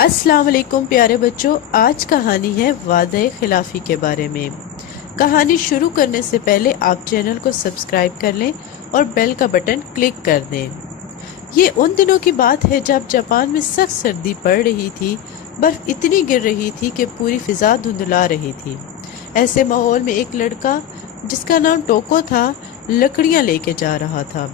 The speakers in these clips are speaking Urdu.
السلام علیکم پیارے بچوں، آج کہانی ہے وعدہ خلافی کے بارے میں۔ کہانی شروع کرنے سے پہلے آپ چینل کو سبسکرائب کر لیں اور بیل کا بٹن کلک کر دیں۔ یہ ان دنوں کی بات ہے جب جاپان میں سخت سردی پڑ رہی تھی، برف اتنی گر رہی تھی کہ پوری فضا دھندلا رہی تھی۔ ایسے ماحول میں ایک لڑکا جس کا نام ٹوکو تھا لکڑیاں لے کے جا رہا تھا۔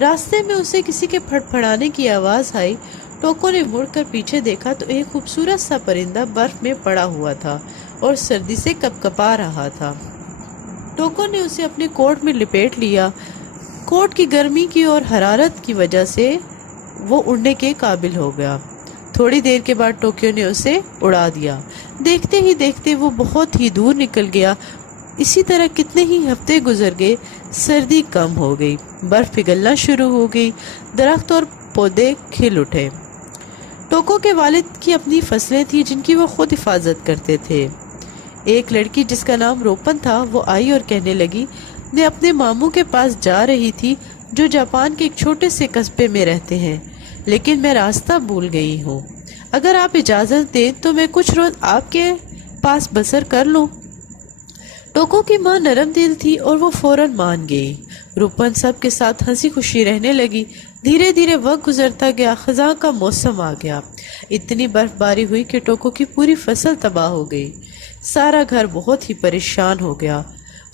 راستے میں اسے کسی کے پھڑپھڑانے کی آواز آئی۔ ٹوکو نے مڑ کر پیچھے دیکھا تو ایک خوبصورت سا پرندہ برف میں پڑا ہوا تھا اور سردی سے کپکپا رہا تھا۔ ٹوکو نے اسے اپنے کوٹ میں لپیٹ لیا۔ کوٹ کی گرمی کی اور حرارت کی وجہ سے وہ اڑنے کے قابل ہو گیا۔ تھوڑی دیر کے بعد ٹوکیو نے اسے اڑا دیا۔ دیکھتے ہی دیکھتے وہ بہت ہی دور نکل گیا۔ اسی طرح کتنے ہی ہفتے گزر گئے۔ سردی کم ہو گئی، برف پگھلنا شروع ہو گئی، درخت اور پودے کھل اٹھے۔ ٹوکو کے والد کی اپنی فصلیں تھیں جن کی وہ خود حفاظت کرتے تھے۔ ایک لڑکی جس کا نام روپن تھا وہ آئی اور کہنے لگی، میں اپنے ماموں کے پاس جا رہی تھی جو جاپان کے ایک چھوٹے سے قصبے میں رہتے ہیں، لیکن میں راستہ بھول گئی ہوں۔ اگر آپ اجازت دیں تو میں کچھ روز آپ کے پاس بسر کر لوں۔ ٹوکو کی ماں نرم دل تھی اور وہ فوراً مان گئی۔ روپن سب کے ساتھ ہنسی خوشی رہنے لگی۔ دھیرے دھیرے وقت گزرتا گیا، خزاں کا موسم آ گیا۔ اتنی برف باری ہوئی کہ ٹوکو کی پوری فصل تباہ ہو گئی۔ سارا گھر بہت ہی پریشان ہو گیا۔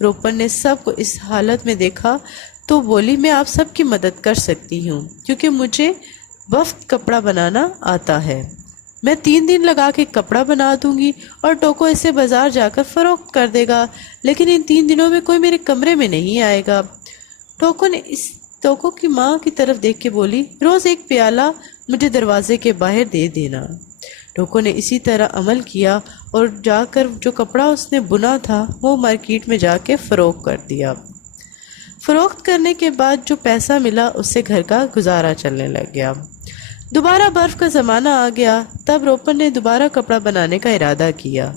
روپن نے سب کو اس حالت میں دیکھا تو بولی، میں آپ سب کی مدد کر سکتی ہوں کیونکہ مجھے بفت کپڑا بنانا آتا ہے۔ میں 3 دن لگا کے کپڑا بنا دوں گی اور ٹوکو اسے بازار جا کر فروخت کر دے گا، لیکن ان 3 دنوں میں کوئی میرے کمرے میں نہیں آئے گا۔ ٹوکو کی ماں کی طرف دیکھ کے بولی، روز ایک پیالہ مجھے دروازے کے باہر دے دینا۔ ٹوکو نے اسی طرح عمل کیا اور جا کر جو کپڑا اس نے بنا تھا وہ مارکیٹ میں جا کے فروخت کر دیا۔ فروخت کرنے کے بعد جو پیسہ ملا اس سے گھر کا گزارا چلنے لگ گیا۔ دوبارہ برف کا زمانہ آ گیا۔ تب روپن نے دوبارہ کپڑا بنانے کا ارادہ کیا۔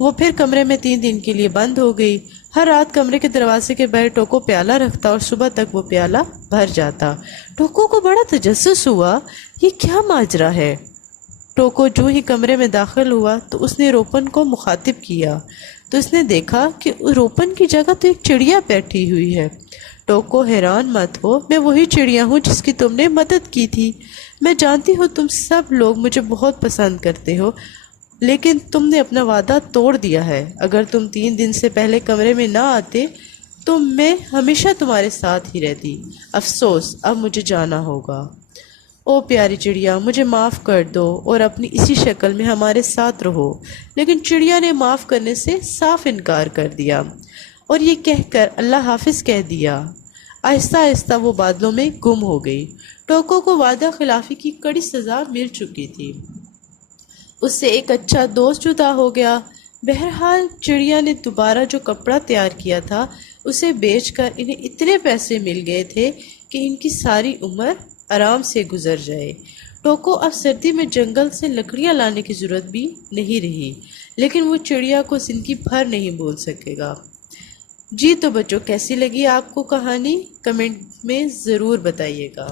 وہ پھر کمرے میں 3 دن کے لیے بند ہو گئی۔ ہر رات کمرے کے دروازے کے باہر ٹوکو پیالہ رکھتا اور صبح تک وہ پیالہ بھر جاتا۔ ٹوکو کو بڑا تجسس ہوا، یہ کیا ماجرا ہے؟ ٹوکو جو ہی کمرے میں داخل ہوا تو اس نے روپن کو مخاطب کیا تو اس نے دیکھا کہ روپن کی جگہ تو ایک چڑیا بیٹھی ہوئی ہے۔ ٹوکو، حیران مت ہو، میں وہی چڑیا ہوں جس کی تم نے مدد کی تھی۔ میں جانتی ہوں تم سب لوگ مجھے بہت پسند کرتے ہو، لیکن تم نے اپنا وعدہ توڑ دیا ہے۔ اگر تم 3 دن سے پہلے کمرے میں نہ آتے تو میں ہمیشہ تمہارے ساتھ ہی رہتی۔ افسوس، اب مجھے جانا ہوگا۔ او پیاری چڑیا، مجھے معاف کر دو اور اپنی اسی شکل میں ہمارے ساتھ رہو۔ لیکن چڑیا نے معاف کرنے سے صاف انکار کر دیا اور یہ کہہ کر اللہ حافظ کہہ دیا۔ آہستہ آہستہ وہ بادلوں میں گم ہو گئی۔ ٹوکو کو وعدہ خلافی کی کڑی سزا مل چکی تھی۔ اس سے ایک اچھا دوست جدا ہو گیا۔ بہرحال چڑیا نے دوبارہ جو کپڑا تیار کیا تھا اسے بیچ کر انہیں اتنے پیسے مل گئے تھے کہ ان کی ساری عمر آرام سے گزر جائے۔ ٹوکو اب سردی میں جنگل سے لکڑیاں لانے کی ضرورت بھی نہیں رہی، لیکن وہ چڑیا کو زندگی بھر نہیں بھول سکے گا۔ جی تو بچوں، کیسی لگی آپ کو کہانی؟ کمنٹ میں ضرور بتائیے گا۔